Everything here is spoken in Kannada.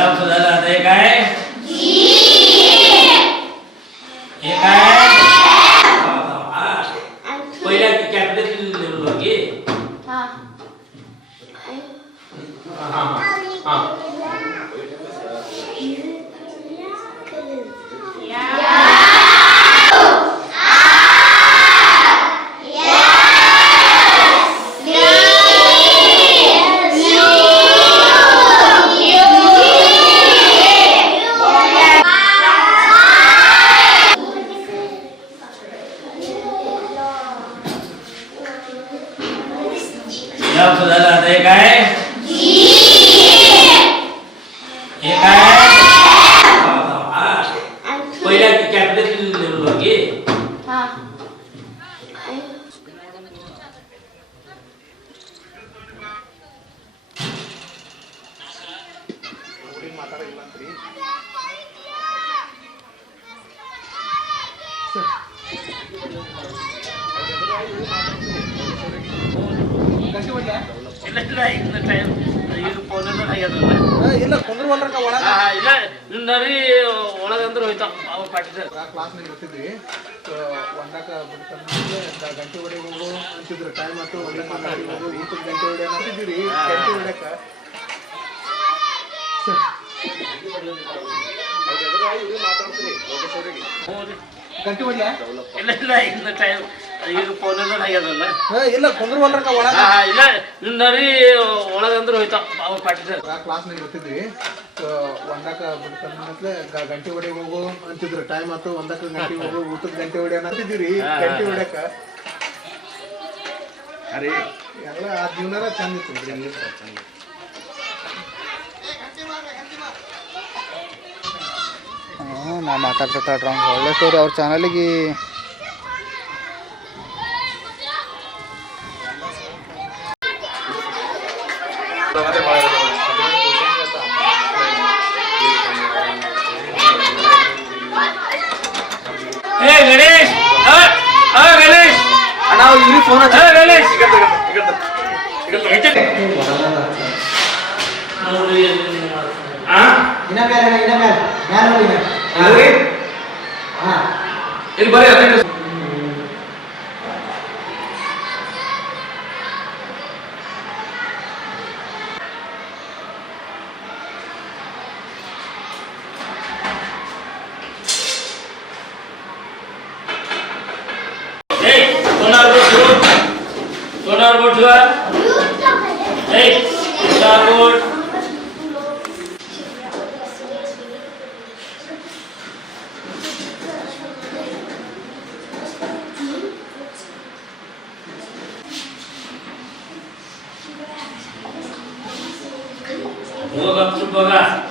या बदल आता हे काय हे काय पहिल्या कॅपिटल लेवलवर घे हां हां या बदल आता हे काय हे काय पहिल्या कॅपिटल लेवलवर घे हां ಇಲ್ಲ ಕುಂದ್ರವಲ್ರಕ್ಕ ಒಳಗ ಇಲ್ಲ ನರಿ ಒಳಗಂದ್ರೆ ಹೋಯ್ತಾ ಅವ ಪಾಟಿದ ಕ್ಲಾಸ್ನಾಗ ಇರ್ತಿದ್ವಿ ಒಂದಾಕ ಬಿಡ್ತಂದ್ರೆ ಗಂಟೆ ಹೊಡೆಗೆ ಹೋಗು ಅಂತಿದ್ರು ಟೈಮ್ ಆಯ್ತು ಒಂದೇ ಮಾತಾಡಿ ಹೋಗು ಊಟದ ಗಂಟೆ ಹೊಡೆ ಅಂತಿದ್ದೀರಿ ಗಂಟೆ ಹೊಡ್ಯಾಕ ಗಂಟೆ ಹೊಡ್ಲ ಇಲ್ಲ ಇಲ್ಲ ಇನ್ನು ಟೈಮ್ ಈಗ ಫೋನ್ ಆಗ್ಯದಲ್ಲ ಇಲ್ಲ ಕುಂದ್ರವಲ್ರಕ್ಕ ಒಳಗ ಇಲ್ಲ ನರಿ ಒಳಗಂದ್ರೆ ಹೋಯ್ತಾ ಅವ ಪಾಟಿದ ಕ್ಲಾಸ್ನಾಗ ಇರ್ತಿದ್ವಿ ಒಂದಾಕ ಬಿಡ್ತಂದ್ರೆ ಗಂಟೆ ಹೊಡೆಗೆ ಹೋಗು ಅಂತಿದ್ರು ಟೈಮ್ ಆಯ್ತು ಒಂದಕ್ಕ ಗಂಟೆ ಹೋಗು ಊಟದ ಗಂಟೆ ಹೊಡೆ ಅಂತಿದ್ದೀರಿ ಗಂಟೆ ಹೊಡ್ಯಾಕ ಅರೆ ಎಲ್ಲ ಆ ಜೀವನ ಚಂದ ಇತ್ತು ನಾ ಮಾತಾಡ್ತಾ ಒಳ್ಳೆ ಸ್ಟೋರಿ ಅವ್ರ ಚಾನಲಿಗೆ ಗಣೇಶ್ ಗಣೇಶ್ ನಾವು ಇಲ್ಲಿ ಫೋನ್ ಗಣೇಶ್ ಇಲ್ಲಿ ಬರೀ सोनार बोट हुआ सोनार बोट बघा